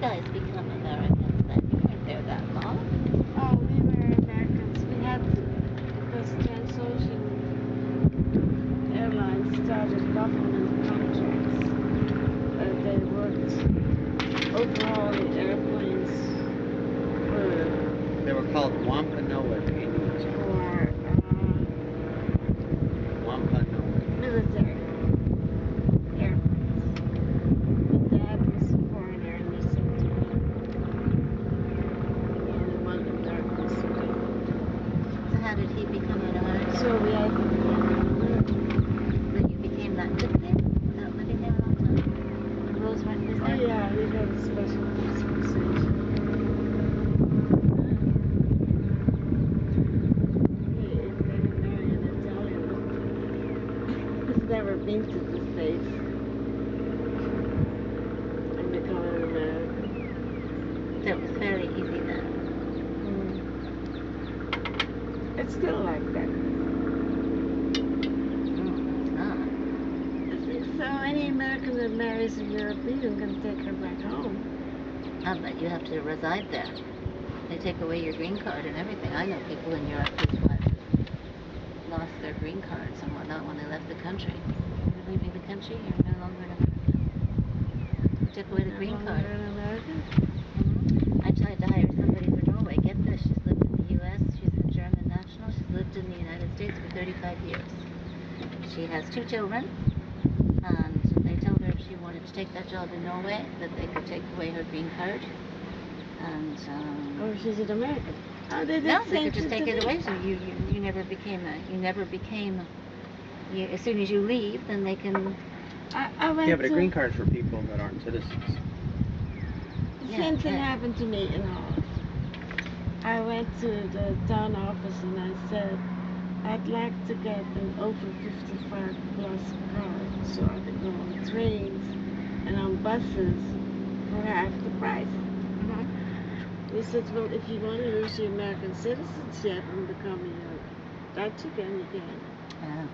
guys become Americans then? You weren't there that long. Oh, we were Americans. We had to, because Transocean Airlines started government contracts. They worked overhauling airplanes for They were called Wampanoag Indians. Wampanoag. Military airplanes. My dad was a foreigner and they sent him out. The only one American civilian. So how did he become an American? So we had to become American. Then you became that quickly without living there a long time? The rules weren't the Oh same? yeah, we got a special dispensation. If they could marry an Italian who's never been to the States and become an American. So it was fairly easy then. It's still like that. It's not. I think so. Any American that marries a European can take her back home. But you have to reside there. They take away your green card and everything. I know people in Europe whose wives lost their green cards and whatnot when they left the country. You're leaving the country, you're no longer an American. They took away the green card. An American? I tried to hire somebody for Norway. Get this, she's lived in the U.S., she's a German national, she's lived in the United States for 35 years. She has 2 children, and they told her if she wanted to take that job in Norway, that they could take away her green card. And Oh, she's an American. Oh, they no, did they same could just thing take to it me. away. So you never became as soon as you leave, then they can. I went Yeah, but a to, green card's for people that aren't citizens. the Yeah, same thing yeah. happened to me in Holland. I went to the town office and I said, I'd like to get an over 55 plus card so I could go on trains and on buses for half the price. They said, well, if you want to lose your American citizenship and become a Dutch again, you can.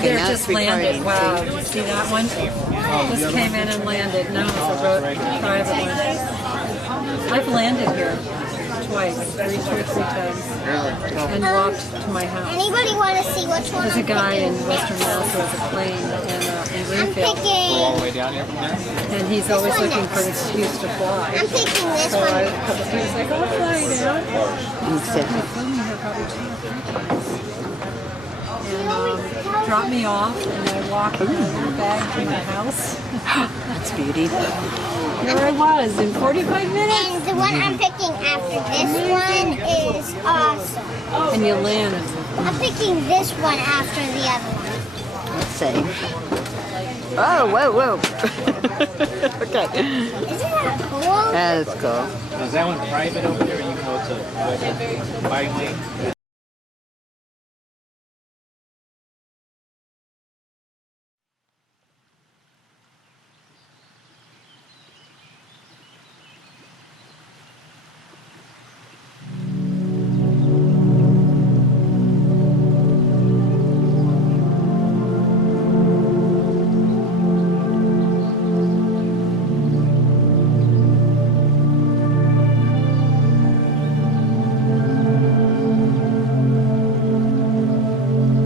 Okay, They're now just it's recording. landed. Wow, did you see that one? Just came in and landed. No, it's a private one. I've landed here twice, three times, and walked to my house. Anybody want to see which one? There's a guy in Western Mass who has a plane in I'm Greenfield, picking. All the way down here from there? and he's always looking for an excuse to fly. I'm picking this So I, one. a couple of times, like, I'll fly down. And so, He flew me here probably 2 or 3 times. And dropped me off, and I walked with my little bag to my house. that's beauty. Here I was in 45 minutes. And the one I'm picking after this one is awesome. And you landed. I'm picking this one after the other one. Let's see. Oh, whoa. Okay. Isn't that cool? That's cool. Is that one private over there? You know, it's a bike lane.